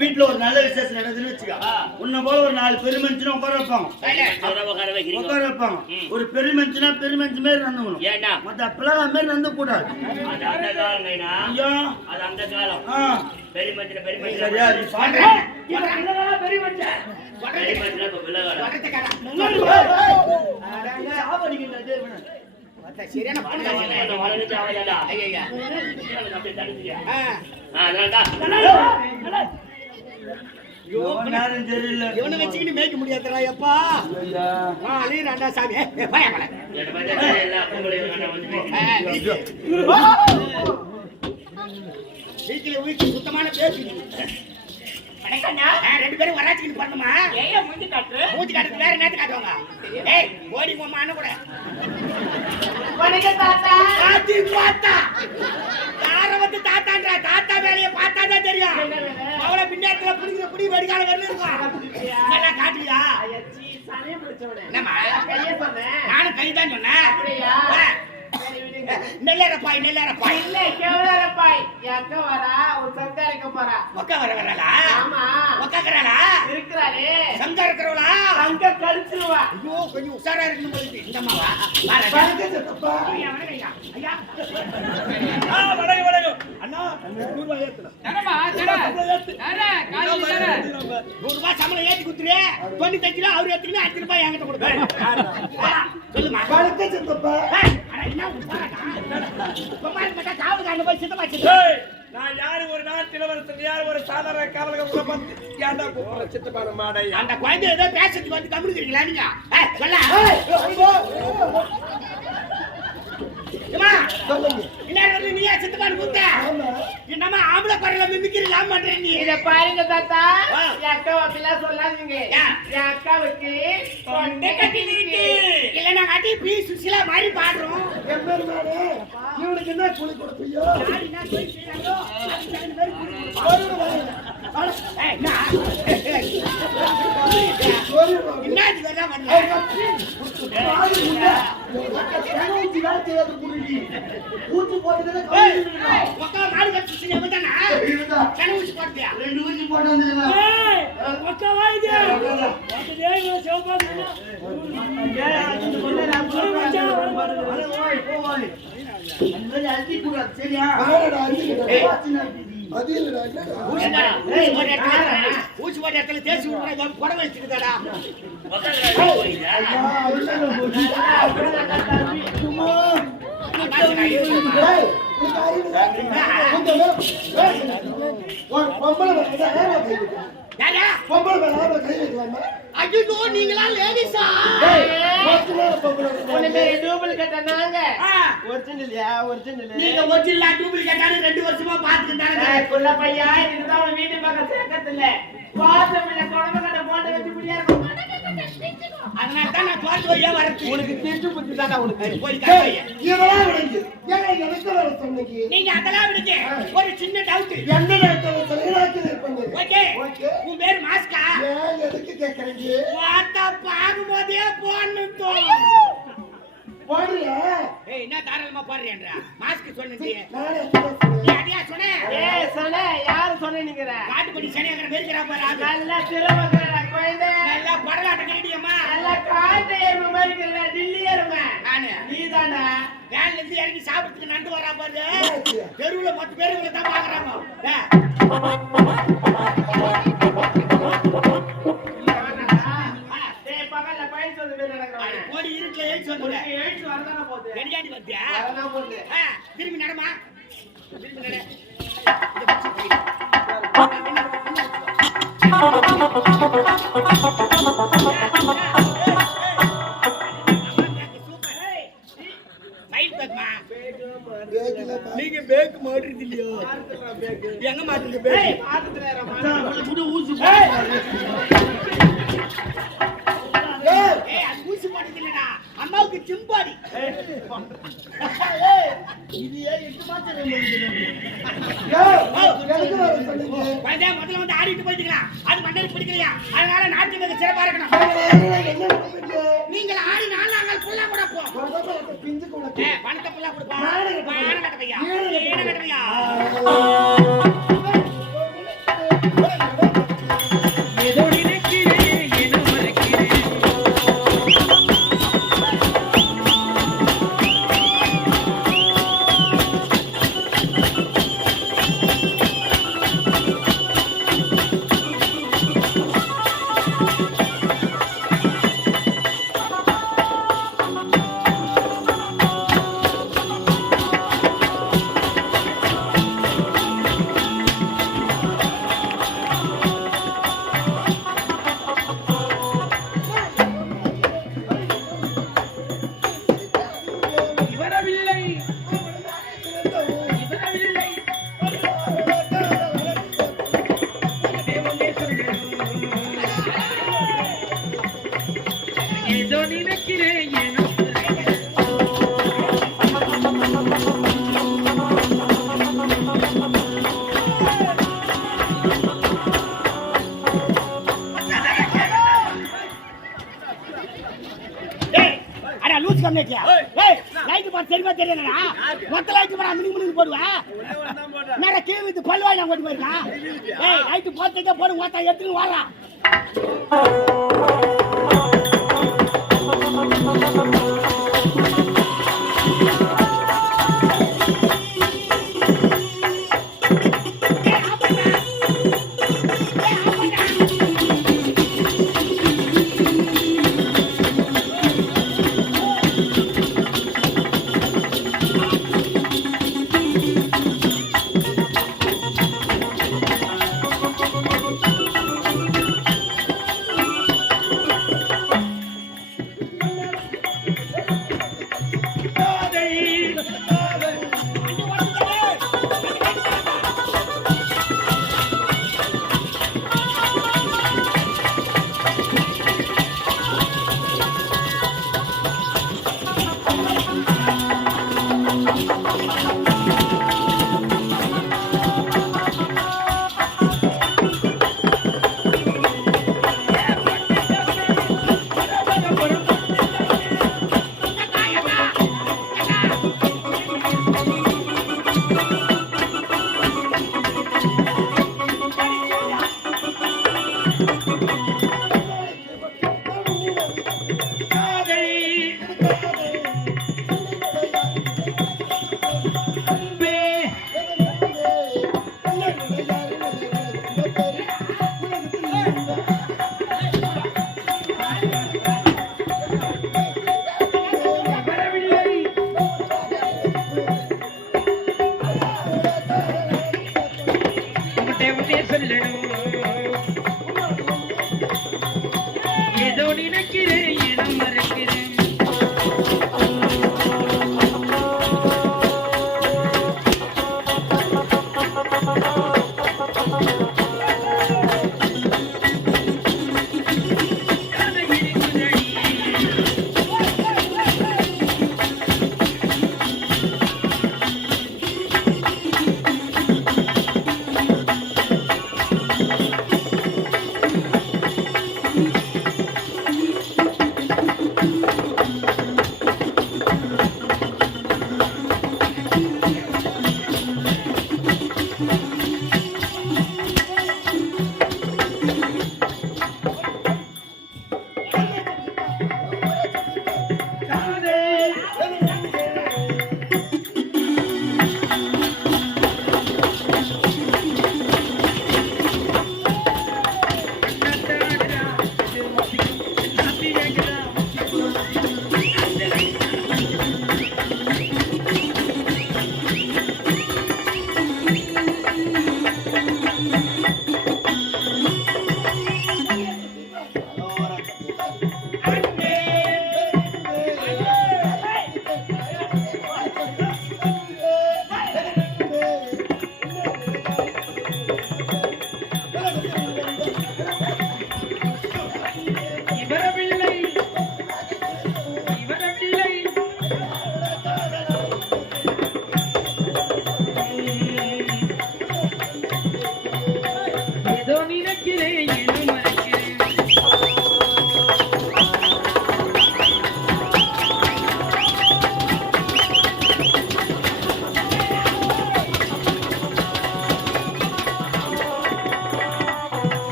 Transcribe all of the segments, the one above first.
வீட்டுல ஒரு நல்ல விசேஷம் நடக்குதுன்னு வச்சுக்கா, உன்ன போல ஒரு 4 பெருமனுச்சுனா உட்கார வைப்பாங்க. ஒரு பெருமனுச்சுனா பெருமனுச்சு மாதிரி நடந்துக்கணும். மத்த அப்பெல்லாம் அது மாதிரி நடந்து கூடாது. அந்த காலம் பெருமனுச்சு சரியான இவனை வச்சுக்கிட்டு மேய்க்க முடியாதுடா எப்பா. அழியிறாண்டா சாமி. வீட்டுல வீட்டு சுத்தமான பேசி 2 பேரும் வராச்சிக்கிட்டு பண்ணணுமா? மூஞ்சி காட்டுறது வேற நேரத்து காட்டுவாங்க. ஏய் ஓடி போமா அண்ணன் கூட தாத்தா யார வந்து தாத்தான்றா? தாத்தா வேலையை பார்த்தாதான் தெரியும். அவளை பின்னாத்துல புடிக்கிற புடி வெடிக்கால வரல இருக்கும். நல்லா காட்டுவியா? என்னம்மா நானும் கைதான் சொன்னேன். நெல்லரப்பாய் இல்ல கேவலரப்பாய். எங்க வரா? ஒரு சங்கா இருக்க போறா. ஒக்க வரலா? ஆமா ஒக்கக்கறலா இருக்குறாளே. சங்கா இருக்கறவளா? சங்கா கடிச்சுவா. ஐயோ கொஞ்சம் உசாரா இருக்கணும் போல. இந்தம்மாவா பாருங்க தப்பா. ஐயா ஐயா வணக்கம் அண்ணா 100 ரூபாய் ஏத்துறேன். என்னம்மா தர அரே காலி தர 100 ரூபாய் சம்பளம் ஏத்தி குத்துறே. பண்ணி தக்கில அவர் ஏத்தினா 5 ரூபாய் என்கிட்ட கொடுப்பேன். சொல்லுமா வணக்கம் தப்பா. அட என்ன உசாரா நான் யாரு ஒரு நாட்டு இளவரசர், யாரு ஒரு சாதாரண காவலக பத்தி ஏன்டா கூப்பிடுற சித்தப்பான மாடை? அந்த குழந்தை ஏதோ பேசிட்டு வந்து கம்முனுக்கிறீங்களா நீங்க? சொல்ல நீயா சித்தப்பான கூத்த என்னமா ஆம்பளை குறையில மிமிக்கிறீங்களா பண்ற நீ? இத பாருங்க தாத்தா, அக்கா அப்படிலாம் சொல்லாதீங்க. அக்காவுக்கு தொண்டை கட்டி இருக்கு. இல்ல நான் கட்டி பி சுசிலா மாதிரி பாடுறோம். இவனுக்கு என்ன கூலி கொடுப்பியோ? என்ன போய் செய்றானோ அது தகுந்த மாதிரி கூலி கொடுப்போம். என்னது வரா பண்ண ஊச்சி வாத்தியாத புரிடி ஊச்சி போடுறதே கம்மி. ஒக்கா நாடு கட்டி சினிமாதானா கன ஊச்சி போடுறியா? 2 ஊச்சி போட்டு வந்தேனா? ஏய் ஒக்கா வாயிதே ஒக்கா ஏய் சேவபாதுனா ஏய் அது கொல்லடா அரே ஓய் போய் அந்த அல்தி கூட சரியா? ஆடா அல்தி வாச்சினா அது இல்லடா ஊச்சி போட்ட இடத்துல தேசி விடுறா கொடை வச்சிருக்கடா. நீங்களா லேடிஸா? நீங்க ஒரிஜினல் டூப்ளிகேட் 2 வருஷமா பாத்துக்கிட்டாங்க. பையா இதுதான் வீட்டு பக்கம் சேர்க்கறதில்ல. பாசமில்ல குழம்பு கடை போட்டு வச்சு முடியா இருக்கும். அதனால தான் நான் பாத்து வையா வரது. உனக்கு திருட்டு புத்தி தானா உனக்கு? போய் காய்யா இதெல்லாம் விடுங்க. ஏங்க எனக்கு வர சொன்னீங்க. நீங்க அதெல்லாம் விடுங்க. ஒரு சின்ன டவுட். என்ன டவுட் சொல்லுங்க பண்ணுங்க. ஓகே உன் பேர் மாஸ்கா? ஏன் எதுக்கு கேக்குறீங்க? வாட்டா பாக்கும்போதே போன்னுட்டோ. போடுறியா? ஏய் என்ன தாராளமா போடுறியேன்றா? மாஸ்க் சொன்னீங்க. நானே அடியா சொன்னே. ஏய் சொன்னே யாரு சொன்னீங்கற? காட்டுப்படி சனியங்கற மேய்க்கறா பாரு. நல்ல திரவங்கற கோயிலே. நல்ல பரலாட்ட கடியம்மா. நல்ல காட்டையேம மேய்க்கறா டில்லியர்மா. நானே. நீதானா? வேன்ல இருந்து இறங்கி சாப்பிட்டுக்கு நண்டு வரா பாரு. தெருவுல 10 பேர் உள்ள தான் பாக்குறாங்க. டேய் பகல்ல பைன் சொல்லு பேர் நடக்குறாங்க. ஓடி இருட்ல ஏய் சொல்லுங்க. ஏய் வரதான போகுது. ரெடியாடி வந்தியா? வரதான போகுது. திரும்பி நடமா. திரும்பி நட. நீங்க பேக் மாட்றது இல்லையோ? எங்க மாட்டுங்க பேக்? மாத்துறேன் ஊசி ஊசி போட்டது இல்லடா, அம்மாவுக்கு சிம்பாடி. இது 8 மாசம் முதல்ல வந்து ஆடிட்டு போயிட்டீங்களா? அது மண்டலுக்கு பிடிக்கலையா? அதனால நாட்டு மிக சிறப்பா இருக்கணும். நீங்கள் ஆடி நாங்கள் புல்லா கூட பணத்தை புல்லா கொடுப்போம். கட்டப்பையா லூஸ் கம்மிட்டியா ஏய் லைட் போட தெரியுமா தெரியலடா மொத்த லைட் போட மினி போடுவா நேர கீழ விட்டு பல்வாய் நான் கொண்டு போயிருக்கா ஏய் லைட் போட்டே போடு மொத்த எடுத்து வாடா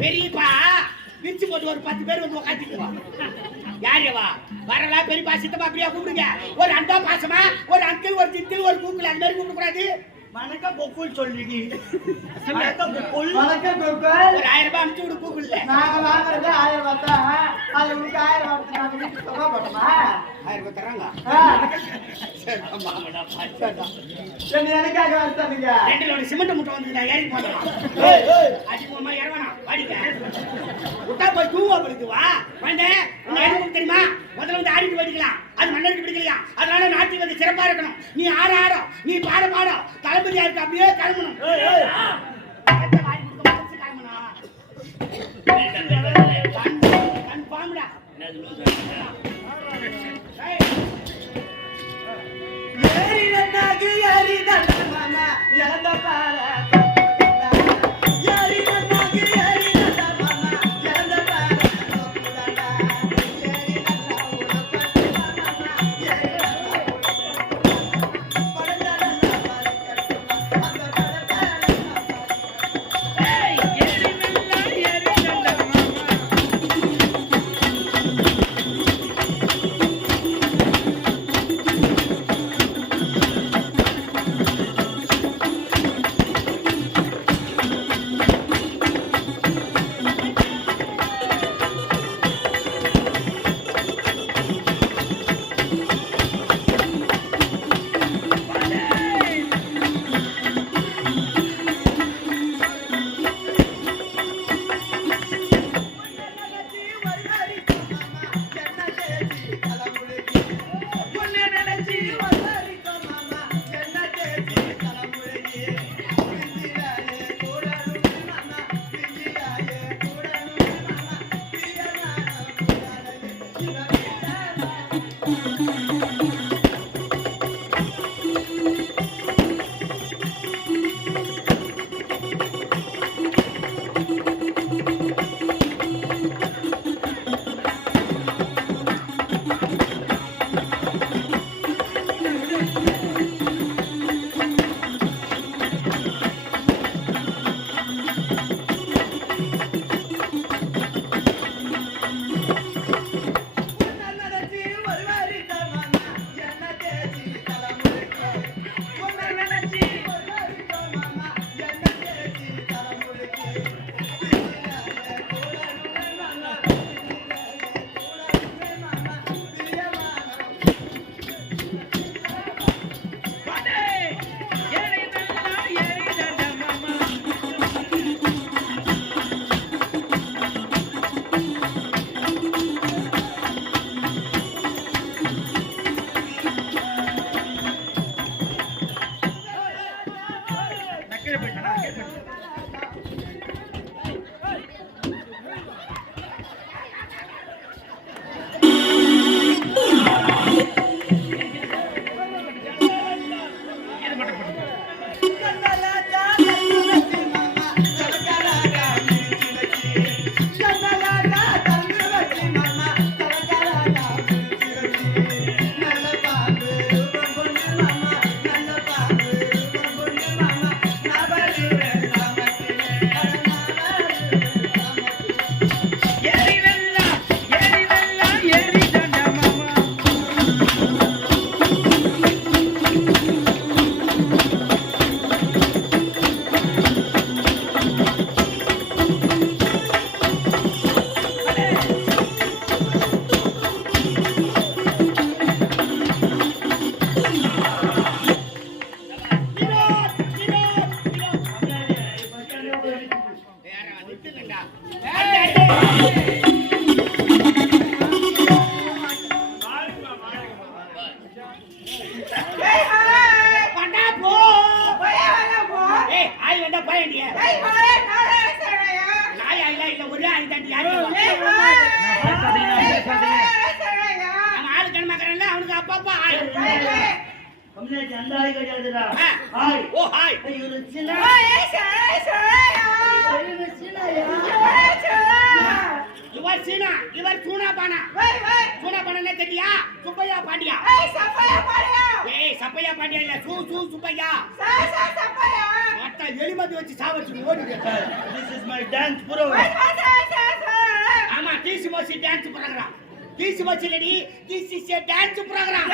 பெரியப்பா பிரிச்சு போட்டு ஒரு 10 பேர் வந்து உட்காந்துக்குவா யாரேவா வரலா பெரியப்பா சித்தப்பா அப்படியே கூப்பிடுங்க ஒரு அண்டா பாசமா ஒரு அங்கிள் ஒரு திட்டில் ஒரு கூக்குல அந்த மாதிரி கூப்பிட கூடாது வணக்கம் பொக்குள் சொல்லிடி வணக்கம் பொக்குள் வணக்கம் பொக்குள் ஒரு 1000 ரூபாய் அனுப்பிச்சு விடு கூக்குல்ல நாங்க வாங்குறது 1000 ரூபாய் தான் அது உங்களுக்கு 1000 ரூபாய் நாங்க வீட்டுக்கு தொகை போடுமா 1000 ரூபாய் தராங்க சரி மாமடா பாச்சடா நீ எனக்காக வரதீங்க ரெண்டு லோடு சிமெண்ட் மூட்டை வந்து நான் ஏறி போறேன் ஏய் ஏய் அடி போமா ஏறவனா வாடிங்க உட்டா போய் தூவா படுத்து வா வந்து உங்க எனக்கு தெரியுமா முதல்ல வந்து ஆடிட்டு வடிக்கலாம் அது மன்னருக்கு பிடிக்கலையா அதனால நாட்டி வந்து சிறப்பா இருக்கணும் நீ ஆட நீ பாட தளபதியா இருக்க அப்படியே கிளம்பணும் வாடி கொடுக்க மனசு கிளம்பணும் கண் பாம்புடா இழந்த பார This is my dance program. This was a dance program. This was a lady. This is a dance program.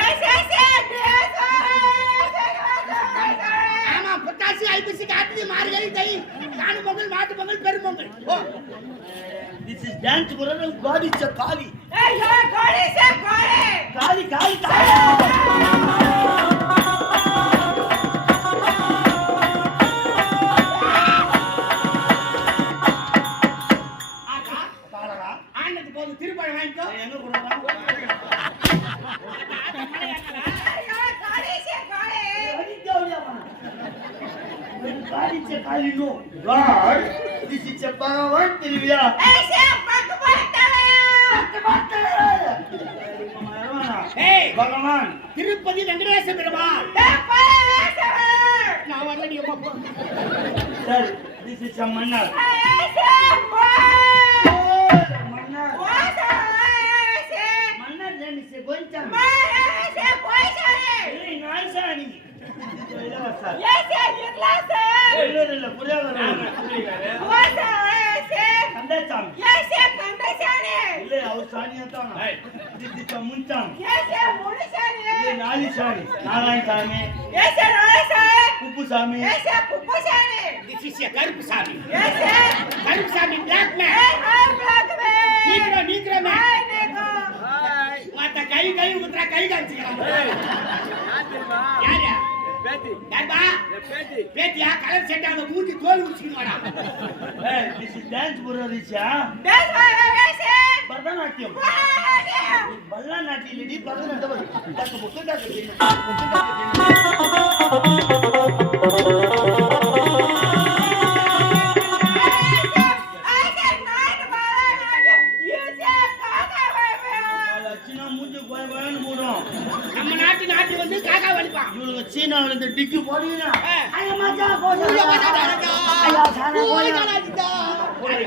Potasi IPC Kathy Margari Day, Kanamongal, Matamongal, Perimongal. This is dance program. God is a Kali. Hey, God is a Kali. Kali. God, this is a Bhagavan Trivia. Hey, Bhagavan, Tirupati Venkateswara Perumal. நான் வரல நீ அம்மா போ சரி this is some மன்னர் மன்னர் மன்னர் name is Koyinsami ஏய் நாய்சானி இல்ல புரியாத கந்தசாமி இல்ல அவர் சாணியா தான் திஸ் இஸ் முன்சாமி இல்ல நாலிசாமி நாராயணசாமி குப்புசாமி திஸ் இஸ் கருப்பு சாமி கருப்பு சாமி பிளாக் மேன் நீக்ரோ மேன் மத்த கை உத்தரா கை காமிச்சுக்கிறான் யாரு யாருப்பா பேத்தியா கலர் செட் ஆக மூஞ்சி தோல் உரிச்சுக்கிட்டு வாடா ஏய் திஸ் இஸ் டான்ஸ் புரோரிச்சா பரதநாட்டியம் பல்லாநாட்டியம் இல்லடி பரதநாட்டியம் தக்கு முக்கு சின்ன மூஞ்சி கோயன்னு மூடும் நம்ம நாட்டு வந்து காக்கா வலிப்பான் இவனுங்க சீனாவில இந்த டிக்கி போடுவீங்க ஐயா மச்சா கோசா ஐயா சானா கோயா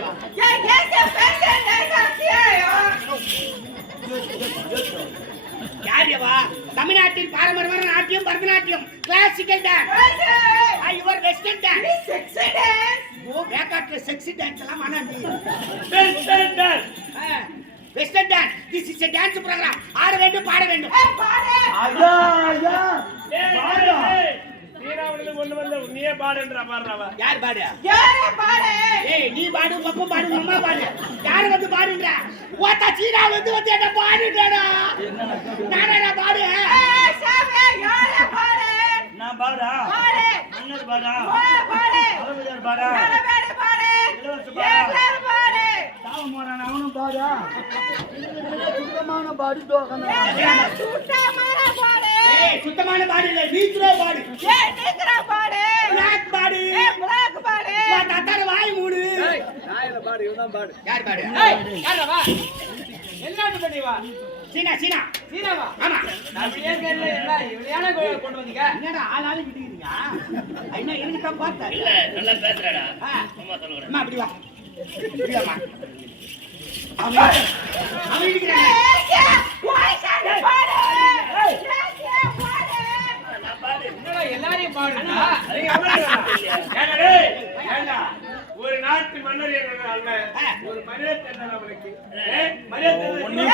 யாரியவா தமிழ்நாட்டின் பாரம்பரியமான நாட்டியம் Bharatanatyam classical dance your western dance sexy dance ஓ பேக்காட்ல செக்ஸி டான்ஸ் எல்லாம் Anandhi western dance western dance this is a dance programme ஆட வேண்டும் பாட வேண்டும் ஐயா ஐயா பாடா நீராவளில கொண்டு வந்த நீயே பாடுன்றா பாடுறவ யார் பாடு ஏய் நீ பாடு பப்பம் பாடு அம்மா பாடு யார் வந்து பாடுன்ற ஓட்டா சீனா வந்து என்ன பாடுடா நானே பாடு நான் பாடா மன்னர் பாடா அரவிந்தர் பாடா இளவரசர் பாடா சாவமோரான அவனும் பாடா சுத்தமான பாடு தோகன ஏய் சுத்தமான பாடு இல்ல நீக்ரோ பாடு பிளாக் பாடு வா தத்தர வாய் மூடு நாயில பாடு இவன் பாடு யார் பாடு யாரா வா எல்லாரும் பண்ணி வா சீனா சீனாவா ஆமா நான் ஏற்கனவே எல்லாம் இவளையான கொண்டு வந்தீங்க என்னடா ஆளாளு விட்டுக்கிறீங்க ஐயா எனக்கு தான் பார்த்தா இல்ல நல்லா பேசுறடா ஆ. அம்மா சொல்லுறேன் அம்மா அப்படி வா இப்படி வாம்மா. அவன் இருக்கிறான் நான் பாடு என்னடா எல்லாரையும் பாடுடா ஒரு நாட்டு மன்னர் என்ற அண்ணன் ஒரு மரியாதை தந்தார் அவனுக்கு ஒண்ணே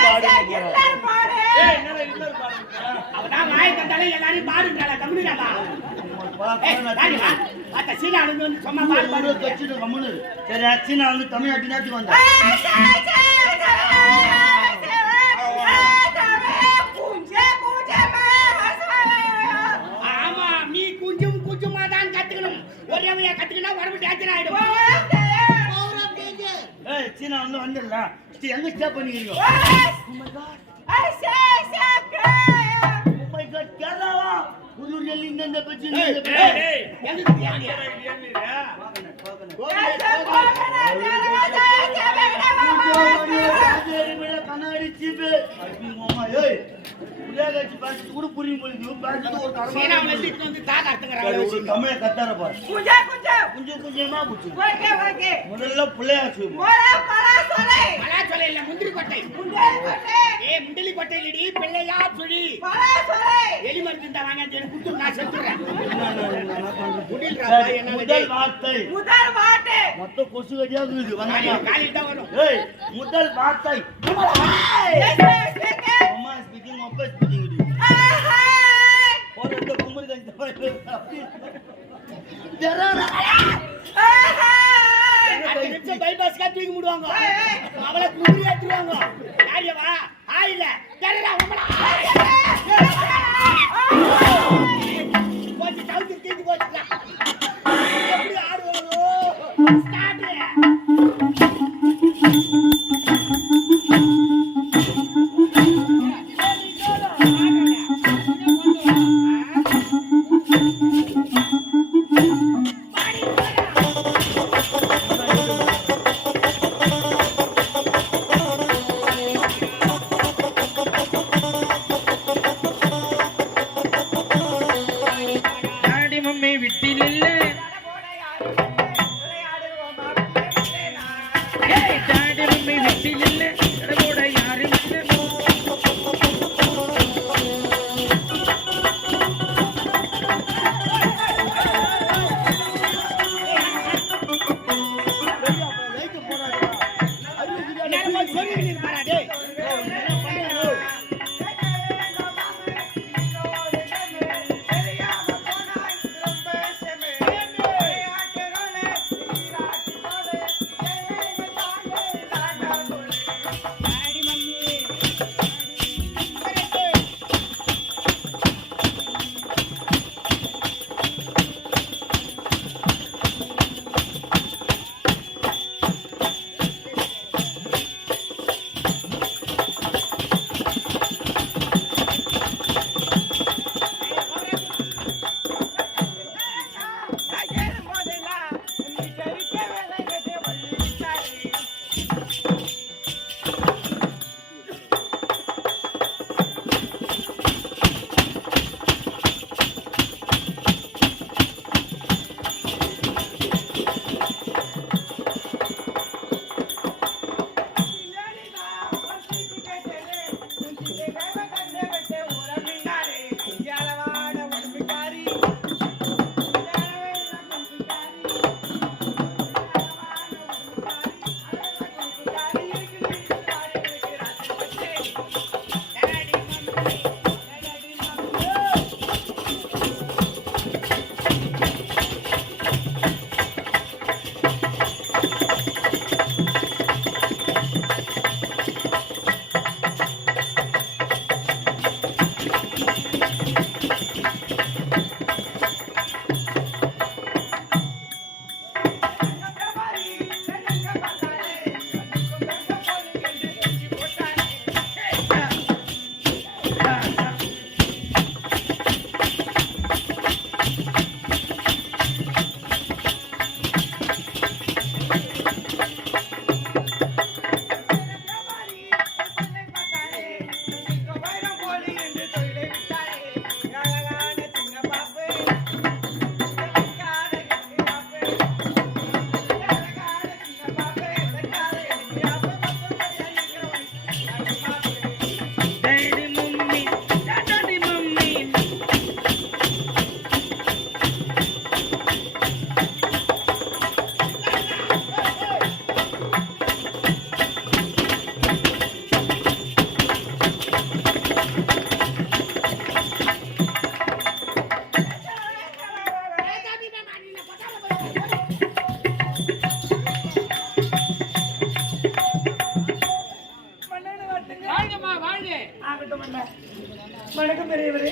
பாடு என்னடா இன்னொரு பாடுங்க அவதான் வாய் தந்தாலே எல்லாரையும் பாடுங்கிறாளா தமிழ்நாடா பார்த்த சீனா வந்து சும்மா பாடு பாடு கட்சிட்டு கம்முனு சரி சீனா வந்து தமிழ்நாட்டு நாட்டுக்கு வந்தா ஆமா நீ குஞ்சுமா தான் கத்துக்கணும் ஒரேவையா கத்துக்கினா உடம்பு டேஞ்சர் ஆயிடும் ஏய் சீனா வந்து வந்துடல எங்க ஸ்டே பண்ணிக்கிறீங்க மை காட் கேரளாவா புதூர் டெல்லி இந்த பச்சி கண்ணாடி சீப்பு ஏய் புள்ளையாச்சி பாத்து கூட புரியும் போது பாத்து ஒரு சீனாவுல இருந்து வந்து தாக்க ஒரு அர்த்தங்கறாங்க தமிழ கத்தார பாரு கொஞ்சமா புச்சு முதல்ல புள்ளையாச்சி மலா சொல்ல இல்ல முந்திரி கொட்டை ஏய் முண்டலி கொட்டை இல்லடி பிள்ளையா சுழி எலி மருந்து இந்த வாங்க சரி குத்து நான் செத்துறேன் முதல் வார்த்தை மொத்த கொசு கடியா இருக்குது வந்தாங்க காலையில தான் வரும் ஏய் முதல் வார்த்தை அம்மா ஸ்பீக்கிங் அப்பா ஸ்பீக்கிங் போற இந்த குமரி கஞ்சி பைபாஸ்க்கா தூக்கி முடுவாங்க அவளை குமரி ஏற்றுவாங்க யாரியவா ஆயில தெரியல போச்சு தவுத்து தூக்கி போச்சுக்கலாம் எப்படி ஆடுவாங்க ஸ்டார்ட்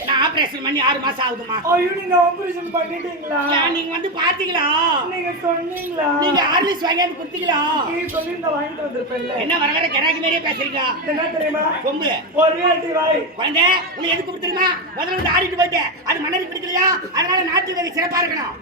நான் ஆபரேஷன் பண்ணி 6 மாசம் ஆகுதுமா. ஐயோ நீங்க ஆபரேஷன் பண்ணிட்டீங்களா? ஏன் நீங்க வந்து பாத்தீங்களா? நீங்க சொன்னீங்களா? நீங்க ஹார்லிக்ஸ் வாங்கியாந்து குடுத்தீங்களா? நீ சொல்லிருந்தா வாங்கிட்டு வந்திருப்பேன்ல. என்ன வர வர கிராக்கி மாதிரியே பேசுறீங்க? என்ன தெரியுமா? கொம்பு ஒரே அடி வாய். குழந்தை உனக்கு எதுக்கு கொடுத்துருமா? முதல்ல வந்து ஆடிட்டு போயிட்டு அது மன்னருக்கு பிடிக்கலையா? அதனால நாட்டு வகை சிறப்பா இருக்கணும்.